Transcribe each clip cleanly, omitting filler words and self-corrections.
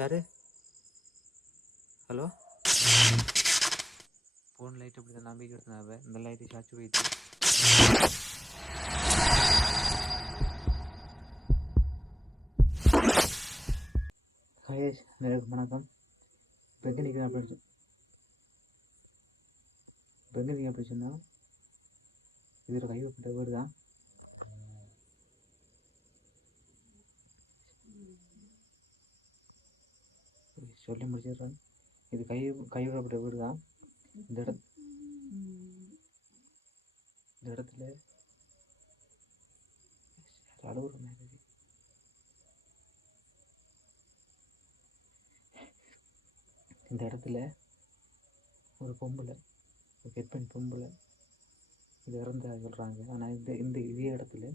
யாரு? Hello? Phone light அப்படி தான் நம்பிக்கை எடுத்தாவே இந்த லைட்டு சாச்சு போயிட்டு ஹயேஷ் நேருக்கு வணக்கம். இப்போ எங்கே நிற்கிறேன் அப்படின்னு இப்போ எங்கே நிற்க அப்படி சொன்னால் இது ஒரு கைவிட்ட வீடு தான். சொல்லி முடிச்சிடுறேன். இது கைவிடப்பட்ட வீடு தான். இந்த இடத்துல அழுகுற மாதிரி இந்த இடத்துல ஒரு பொம்பளை, ஒரு கெட்பெண் பொம்பளை இது இறந்த சொல்கிறாங்க. ஆனால் இதே இடத்துல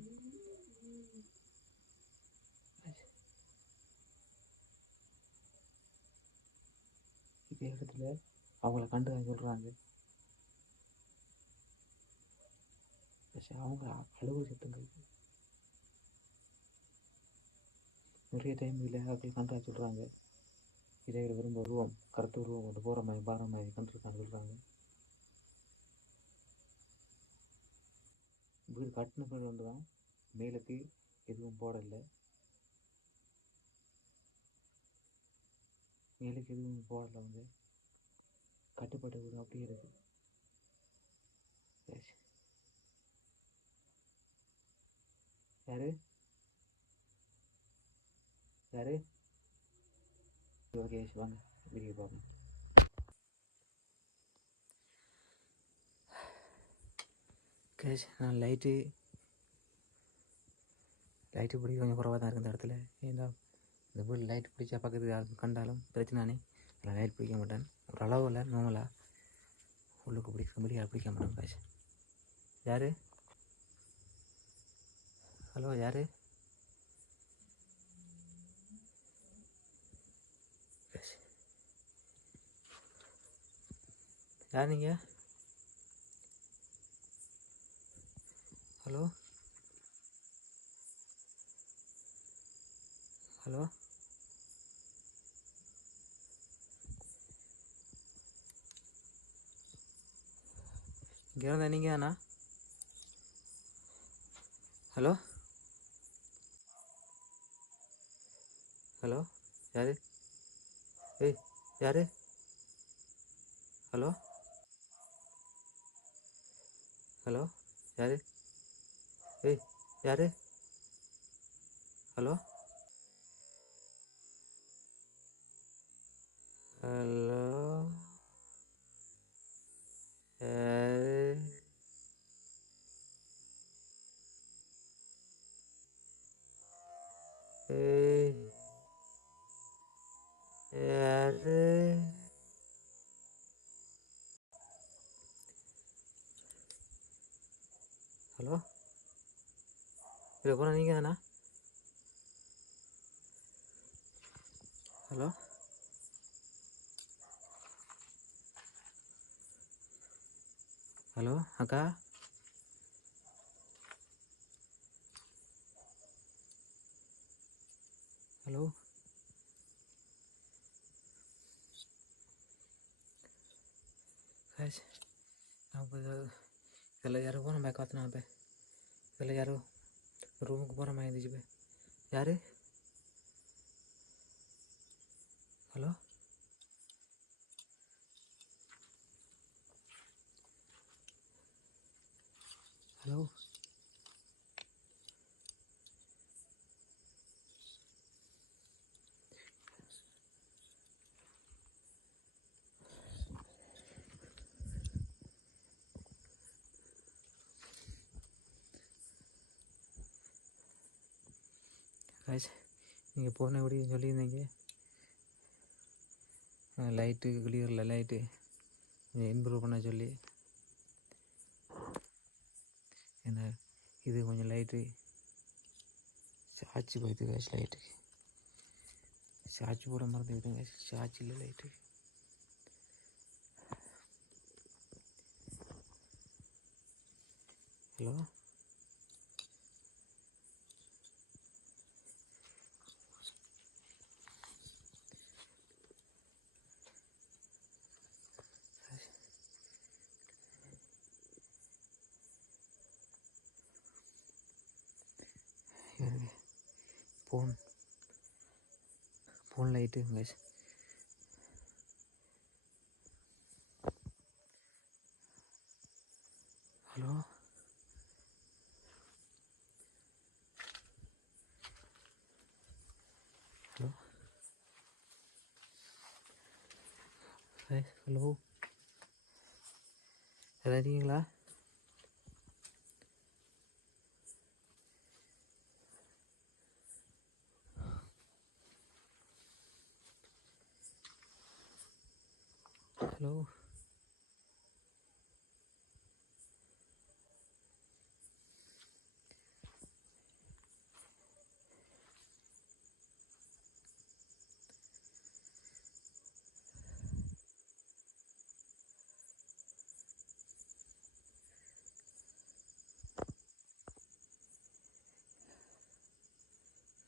அவங்கள கண்டு சொல்கிறாங்க. அவங்க அழுகு சத்தங்கள் நிறைய டைம் இல்லை அவர்கள் கண்டா சொல்கிறாங்க. இதே விரும்ப உருவம் கருத்து உருவம் கொண்டு போகிற மாதிரி பார மாதிரி கண்டிருக்கான்னு சொல்கிறாங்க. வீடு கட்டின வீடு ஒன்று தான், மேலுக்கு எதுவும் போடலை, மேலுக்கு எதுவும் போடலை. வந்து கட்டுப்பட்ட வீடு அப்படியே இருக்கு. யாரு யாரு? ஓகே வாங்க வீடியோ பார்ப்போம். கேஷ் நான் லைட்டு பிடிக்க கொஞ்சம் குறவாக தான் இருக்குது இந்த இடத்துல. ஏன்னா இந்த வீடு லைட் பிடிச்சா பக்கத்துக்கு யாரும் கண்டாலும் பிரச்சனை. நான் லைட் பிடிக்க மாட்டேன். ஒரு அளவில் நார்மலாக உள்ளுக்கு பிடிக்க மாட்டேன். கேஷ் யார்? ஹலோ யார்? யார் நீங்கள்? ஹலோ ஹலோ இங்கே இருந்தா நீங்கள் அண்ணா? ஹலோ ஹலோ யார்? ஏய் யார்? ஹலோ ஹலோ யார்? ஏய் யார்? ஹலோ ஹலோ யார்? ஏய் யார்? ஹலோ இதில் போனால் நீங்கள் தானா? ஹலோ ஹலோ அக்கா? ஹலோ கேஷ் அப்போ இதில் யாரோ போன மாதிரி காத்துனா. இப்போ இதில் யாரோ ரூமுக்கு போகிற மாதிரி இருந்துச்சு. இப்போ யார்? ஹலோ ஹலோ கேஷ் நீங்கள் போன எப்படி சொல்லியிருந்தீங்க லைட்டு கிளியரில் லைட்டு இம்ப்ரூவ் பண்ண சொல்லி. என்ன இது கொஞ்சம் லைட்டு சார்ஜ் போயிடுது கேஷ். லைட்டுக்கு சார்ஜ் போட மறந்துக்கிட்டேங்க. சார்ஜ் இல்லை light. Hello phone light guys. Hello hello hello இருக்கீங்களா? ஹலோ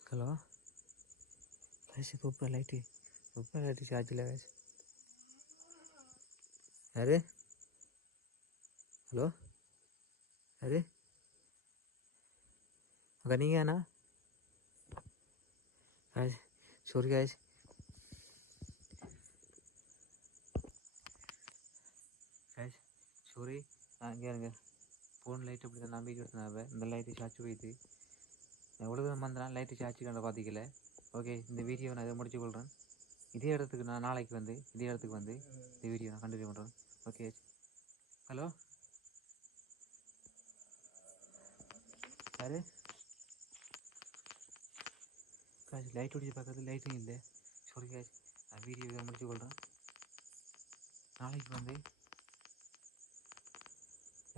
ஹலோ கைஸ், இப்போ லைட்டு சார்ஜ் இல்லை கைஸ். யாரு? ஹலோ யாரு அக்கா, நீங்கள் அண்ணா? Guys sorry guys. Guys sorry. இங்கே இருங்க. ஃபோன் லைட் அப்படி தான் நம்பிக்கை எடுத்தனாவே இந்த லைட்டு சார்ஜ் போயிடுது. எவ்வளோ தூரம் வந்தேன் லைட்டு சார்ஜ் கண்ட பார்த்திக்கல. ஓகே, இந்த வீடியோ நான் இதை முடிச்சு கொள்கிறேன். இதே இடத்துக்கு நான் நாளைக்கு வந்து இதே இடத்துக்கு வந்து இந்த வீடியோ நான் கண்டினியூ பண்ணுறேன். ஓகே. ஹலோ யாரு? காசு லைட் ஒடிச்சு பார்க்கறது லைட்டும் இல்லை. சாரி காசு, நான் வீடியோ இதை முடிச்சு கொள்கிறேன். நாளைக்கு வந்து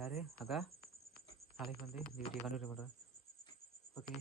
யாரு அக்கா? நாளைக்கு வந்து இந்த வீடியோ கண்டினியூ பண்ணுறேன். ஓகே.